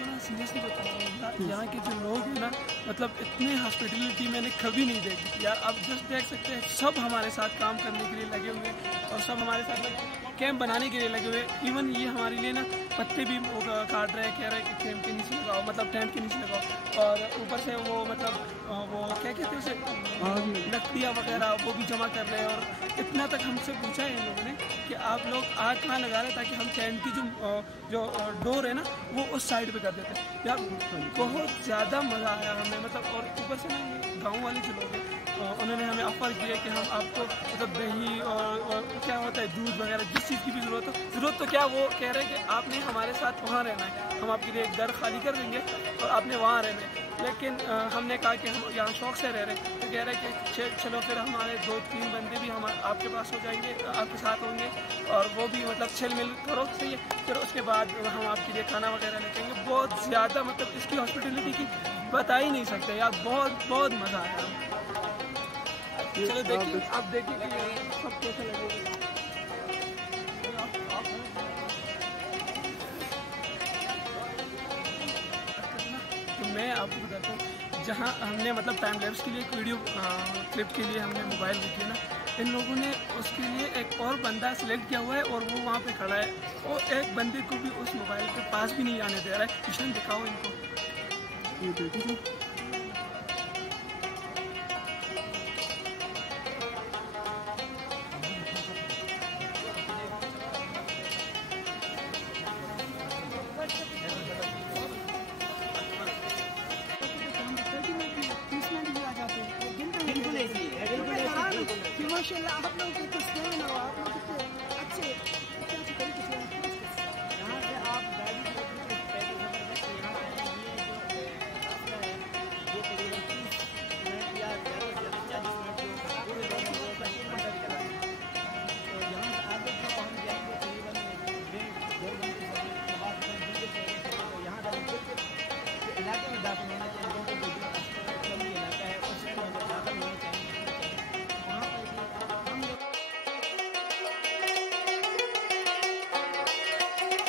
आपको ना सीरियसली बता रहा हूँ, यहाँ के जो लोग हैं ना, मतलब इतने हॉस्पिटलिटी मैंने कभी नहीं देखी यार। आप जस्ट देख सकते हैं, सब हमारे साथ काम करने के लिए लगे हुए हैं और सब हमारे साथ कैंप बनाने के लिए लगे हुए हैं। इवन ये हमारे लिए ना पत्ते भी काट रहे हैं, कह रहे हैं कि कैंप के नीचे लगाओ, मतलब टेंट के नीचे लगाओ। और ऊपर से वो मतलब वो क्या कहते हैं उसे, लकड़ियाँ वगैरह वो भी जमा कर रहे हैं। और इतना तक हमसे पूछा है इन लोगों ने कि आप लोग आग कहाँ लगा रहे हैं, ताकि हम टेंट की जो डोर है ना वो उस साइड पे कर देते हैं यार। बहुत ज़्यादा मज़ा आया हमें, मतलब। और ऊपर से ना गाँव वाले जो लोग हैं उन्होंने हमें ऑफ़र किया कि हम आपको मतलब दही और क्या होता है दूध वगैरह, जिस चीज़ की भी ज़रूरत तो क्या, वो कह रहे हैं कि आपने हमारे साथ वहाँ रहना है, हम आपके लिए एक घर खाली कर देंगे और आपने वहाँ रहना है। लेकिन हमने कहा कि हम यहाँ शौक़ से रह रहे हैं, तो कह रहे हैं कि चलो फिर हमारे 2-3 बंदे भी हम आपके पास हो जाएंगे, आपके साथ होंगे और वो भी मतलब छिल मिल करो, सही है। फिर उसके बाद हम आपके लिए खाना वगैरह लेके आएंगे। बहुत ज़्यादा मतलब इसकी हॉस्पिटलिटी की बता ही नहीं सकते यार, बहुत मज़ा आया। चलो देखिए, आप देखिए कि सब कैसे लगेगा। तो मैं आपको बताता हूँ, जहाँ हमने मतलब टाइम लैप्स के लिए एक वीडियो क्लिप के लिए हमने मोबाइल देखी ना, इन लोगों ने उसके लिए एक और बंदा सिलेक्ट किया हुआ है और वो वहाँ पे खड़ा है, और एक बंदे को भी उस मोबाइल के पास भी नहीं आने दे रहा है। किशन दिखाओ इनको, ये देखिए। माशाल्लाह आप लोग